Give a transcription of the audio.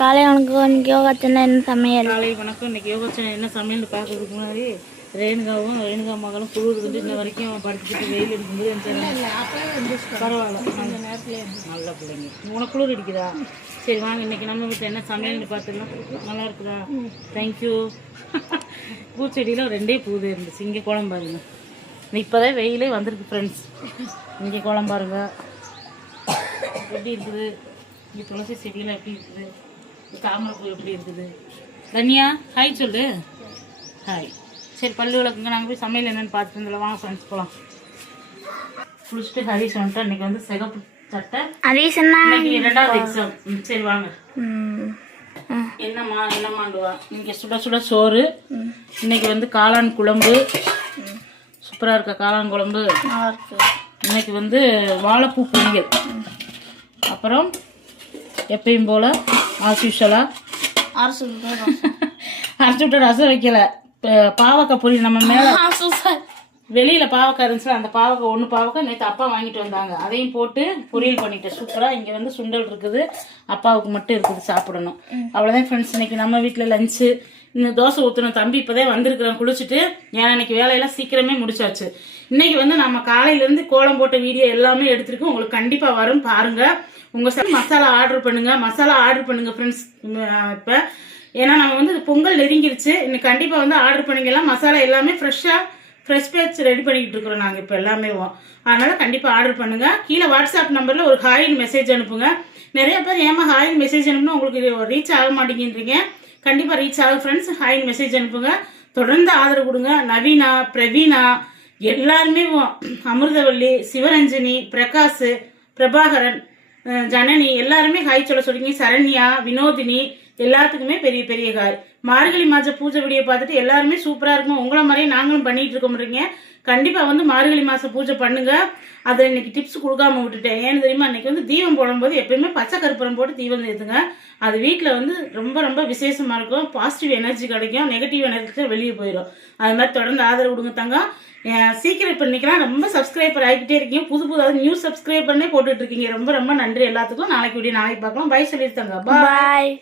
காலை வணக்கம். இன்னைக்கு யோகா சேனல் என்ன சமையல்? காலை வணக்கம். இன்னைக்கு யோகா சேனல் என்ன சமையல்னு பார்க்கறதுக்கு முன்னாடி ரேணுகா மகளும் குளிர் வந்து இன்ன வரைக்கும் படுத்துக்கிட்டு வெயில் அடிக்கும்போது பரவாயில்ல, நல்ல பிள்ளைங்க. உனக்கு குளிர் அடிக்குதா? சரி வாங்க, இன்னைக்கு நம்ம வீட்டில் என்ன சமையல்னு பார்த்துக்கலாம். நல்லா இருக்குதா? தேங்க்யூ. பூச்செடியில் 2 பூ இருந்துச்சு. இங்கே குழம்பு பாருங்க. இப்போதான் வெயிலே வந்திருக்கு ஃப்ரெண்ட்ஸ். இங்கே குழம்பு பாருங்க எப்படி இருக்குது. இங்கே துளசி செடியெல்லாம் எப்படி இருக்குது, தாமரை பூ எப்படி இருக்குது. தனியா ஹாய் சொல்லு. ஹாய். சரி பல்லு விளக்குங்க, நாங்கள் போய் சமையல் என்னென்னு பார்த்துட்டு இருந்தோம். வாங்க ஃப்ரெண்ட்ஸ் போகலாம். குளிச்சுட்டு ஹரிஷ் வந்துட்டு அன்றைக்கி வந்து சிகப்பு சட்டை. ஹரிஷ் இன்னைக்கு 2வது எக்ஸாம். சரி வாங்க. என்னம்மாண்டுவா. இங்கே சுட சுட சோறு. இன்னைக்கு வந்து காளான் குழம்பு. சூப்பராக இருக்கா காளான் குழம்பு? இன்னைக்கு வந்து வாழைப்பூ பொரியல். அப்புறம் எப்பயும் போல் ஆஸ்யூஷலாக அரைச்சி விட்ட ரசம் வைக்கல. பாவக்காய் பொரியல். நம்ம மேலே வெளியில் பாவக்காய் இருந்துச்சுன்னா அந்த பாவக்காய் 1 பாவக்காய் நேற்று அப்பா வாங்கிட்டு வந்தாங்க. அதையும் போட்டு பொரியல் பண்ணிட்டேன் சூப்பராக. இங்கே வந்து சுண்டல் இருக்குது, அப்பாவுக்கு மட்டும் இருக்குது சாப்பிடணும். அவ்வளோதான் ஃப்ரெண்ட்ஸ். இன்னைக்கு நம்ம வீட்டில் லஞ்சு. இன்னும் தோசை ஊற்றணும். தம்பி இப்போதான் வந்திருக்கிறேன் குளிச்சுட்டு. ஏன்னா இன்னைக்கு வேலையெல்லாம் சீக்கிரமே முடிச்சாச்சு. இன்னைக்கு வந்து நம்ம காலையிலேருந்து கோலம் போட்ட வீடியோ எல்லாமே எடுத்துருக்கு. உங்களுக்கு கண்டிப்பாக வரும் பாருங்க. உங்கள் மசாலா ஆர்டர் பண்ணுங்க, மசாலா ஆர்டர் பண்ணுங்க ஃப்ரெண்ட்ஸ். இப்போ ஏன்னா நம்ம வந்து பொங்கல் நெருங்கிருச்சு. இன்னைக்கு கண்டிப்பாக வந்து ஆர்டர் பண்ணிக்கலாம். மசாலா எல்லாமே ஃப்ரெஷ் பேட்ச் ரெடி பண்ணிக்கிட்டு இருக்கிறோம் நாங்கள் இப்போ எல்லாமே. அதனால கண்டிப்பாக ஆர்டர் பண்ணுங்க. கீழே வாட்ஸ்அப் நம்பரில் ஒரு ஹாயின் மெசேஜ் அனுப்புங்க. நிறைய பேர் ஏமா ஹாயின் மெசேஜ் அனுப்புனா உங்களுக்கு ரீச் ஆக மாட்டேங்கிறீங்க. கண்டிப்பாக ரீச் ஆகும் ஃப்ரெண்ட்ஸ். ஹாயின் மெசேஜ் அனுப்புங்க. தொடர்ந்து ஆதரவு கொடுங்க. நவீனா, பிரவீனா எல்லாருமே, அமிர்தவல்லி, சிவரஞ்சனி, பிரகாஷ், பிரபாகரன், ஜனனி எல்லாருமே ஹாய் சொல்ல சொல்லிங்க. சரண்யா, வினோதினி எல்லாத்துக்குமே பெரிய பெரிய ஹாய். மார்கழி மாத பூஜை வீடியோ பார்த்துட்டு எல்லாருமே சூப்பராக இருக்கும், உங்களை மாதிரியே நாங்களும் பண்ணிட்டு இருக்கோம்ன்றீங்க. கண்டிப்பாக வந்து மார்கழி மாதம் பூஜை பண்ணுங்க. அதை இன்னைக்கு டிப்ஸ் கொடுக்காம விட்டுட்டேன். ஏன்னு தெரியுமா, இன்னைக்கு வந்து தீபம் போடும்போது எப்பயுமே பச்சை கற்பூரம் போட்டு தீபம் ஏற்றுங்க. அது வீட்டில் வந்து ரொம்ப ரொம்ப விசேஷமாக இருக்கும். பாசிட்டிவ் எனர்ஜி கிடைக்கும், நெகட்டிவ் எனர்ஜி வெளியே போயிடும். அது மாதிரி தொடர்ந்து ஆதரவு கொடுங்க தங்கம். சீக்கிரம் பண்ணிக்கலாம். ரொம்ப சப்ஸ்கிரைபர் ஆகிக்கிட்டே இருக்கீங்க. புது நியூ சப்ஸ்கிரைபர்னே போட்டுட்டு இருக்கீங்க. ரொம்ப ரொம்ப நன்றி எல்லாத்துக்கும். நாளைக்கு வீடியோ நாளைக்கு பார்க்கலாம். பை சொல்லியிருந்தாங்க. பாய்.